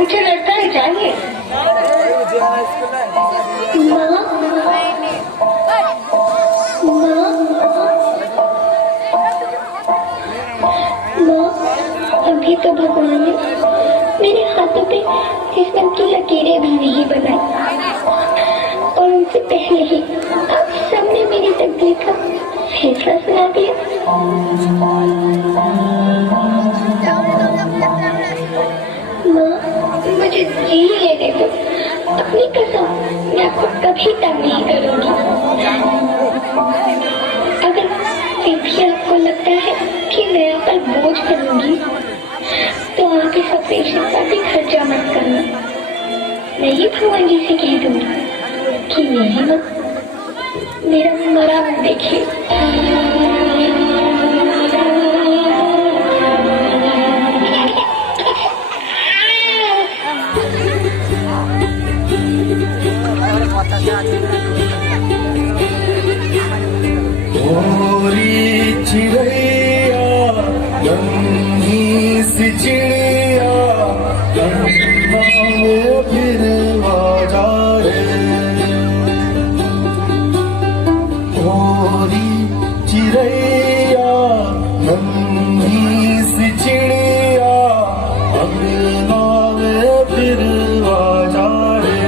मुझे लड़का ही चाहिए। माँ, अभी तो भगवान ने मेरे हाथों पे किस्मत की लकीरें भी नहीं बनाई और उनसे पहले ही आप सबने मेरी तकदीर का फैसला सुना दिया। माँ, मुझे जी लेने दो। अपनी कसम, मैं आपको कभी तंग नहीं करूँगी। अगर फिर भी आपको लगता है कि मैं आप पर बोझ बनूंगी तो आप इस ऑपरेशन का भी खर्चा मत करना। मैं ही भगवान जी से कह दूंगी कि यही मत मेरा मरा मन देखिए। चिड़ैया नन्ही सी चिड़िया फिर आजा रे। ओरी चिड़ैया नन्ही सी चिड़िया अंगना में फिर आजा रे।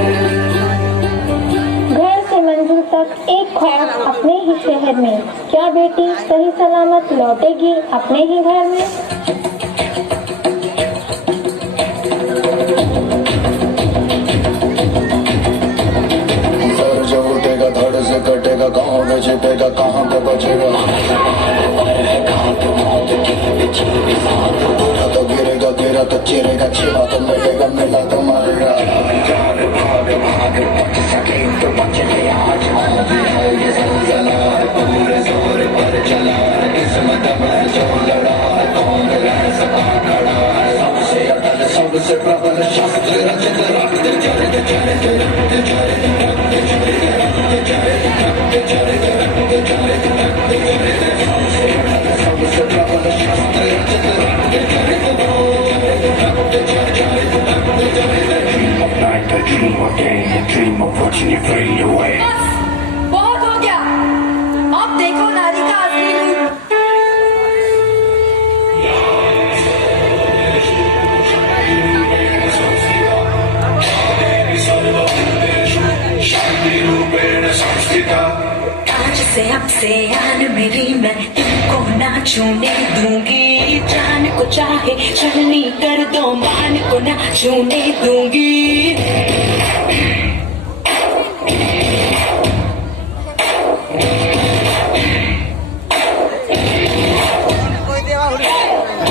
घर से मंजिल तक एक ख्वाब अपने ही शहर में, क्या बेटी सही सलामत लौटेगी अपने ही घर में? सर जो उठेगा धड़ से कटेगा, कहाँ पे छिपेगा कहाँ पे बचेगा। उठा तो गिरेगा, गिरा तो चिरेगा, चिरा तो मिलेगा, मिला तो मरेगा। तो बच गया आज ये ज़लज़ला पूरे जोर पर चला। किस्मत में जो लड़ा कौन रह सका खड़ा। सबसे अटल सबसे प्रबल शस्त्र रचित रक्त चरित चरित रक्त चरित रक्त चरित रक्त चरित रक्त चरित रक्त चरित रक्त चरित सबसे अटल सबसे प्रबल शस्त्र रचित रक्त चरित रक्त चरित रक्त चरित। Dream of night, a dream of day, a dream of watching you fade away. बहुत हो गया, अब देखो नारी का असली रूप। आज से अब से आन मेरी मैं तुमको ना छूने दूंगी। जान को चाहे छलनी कर दो, मान को ना छूने दूंगी।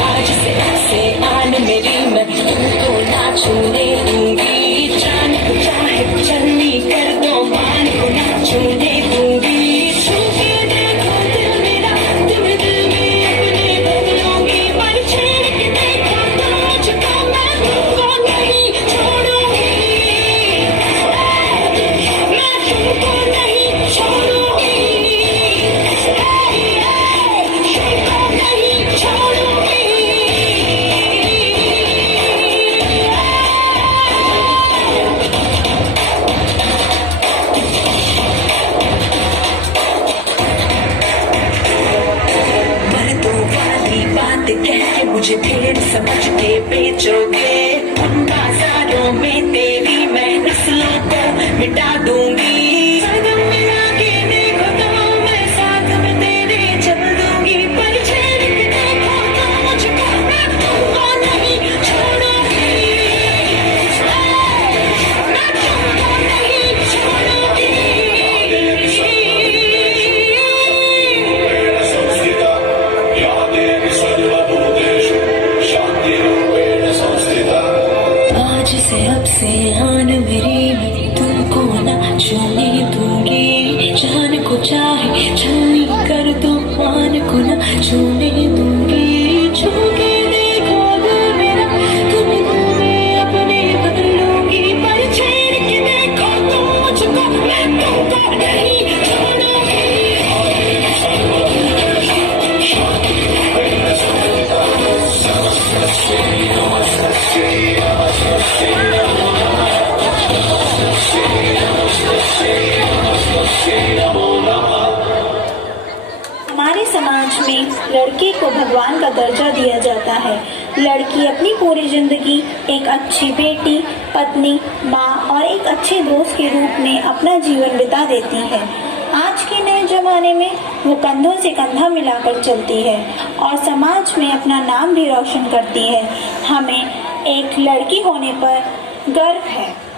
आज से अब से आन मेरी मैं तुमको ना छूने दूंगी। जान को चाहे छलनी कर दो, मान को ना छूने दूंगी। छू के देखो दिल मेरा, दिल दिल में अपने बदलूंगी। पर छेड़ के देखो तो मुझको, मैं तुमको नहीं छोड़ूंगी। मैं तुमको नहीं छोड़ूंगी। तुमको नहीं छोड़ूंगी। मर्दों वाली बात कह के मुझे फिर समझ के बेचोगे। उन बाजारों में तेरी मैं नस्लों को मिटा दूंगी। सनम मिला के देखो तो मैं साथ में तेरे चल दूंगी। पर छेड़ के देखो तो मुझको, मैं तुमको नहीं छोड़ूंगी। मैं तुमको नहीं छोड़ूंगी। आज से अब से आन मेरी मैं तुमको ना छूने दूंगी। जान को चाहे छलनी कर दो, मान को ना छूने दूंगी। छू के देखो दिल मेरा, तुम्हें दिल में अपने बदलूंगी। पर छेड़ के देखो तो मुझको, मैं तुमको नहीं छोड़ूंगी। में लड़के को भगवान का दर्जा दिया जाता है। लड़की अपनी पूरी जिंदगी एक अच्छी बेटी, पत्नी, माँ और एक अच्छे दोस्त के रूप में अपना जीवन बिता देती है। आज के नए जमाने में वो कंधों से कंधा मिलाकर चलती है और समाज में अपना नाम भी रोशन करती है। हमें एक लड़की होने पर गर्व है।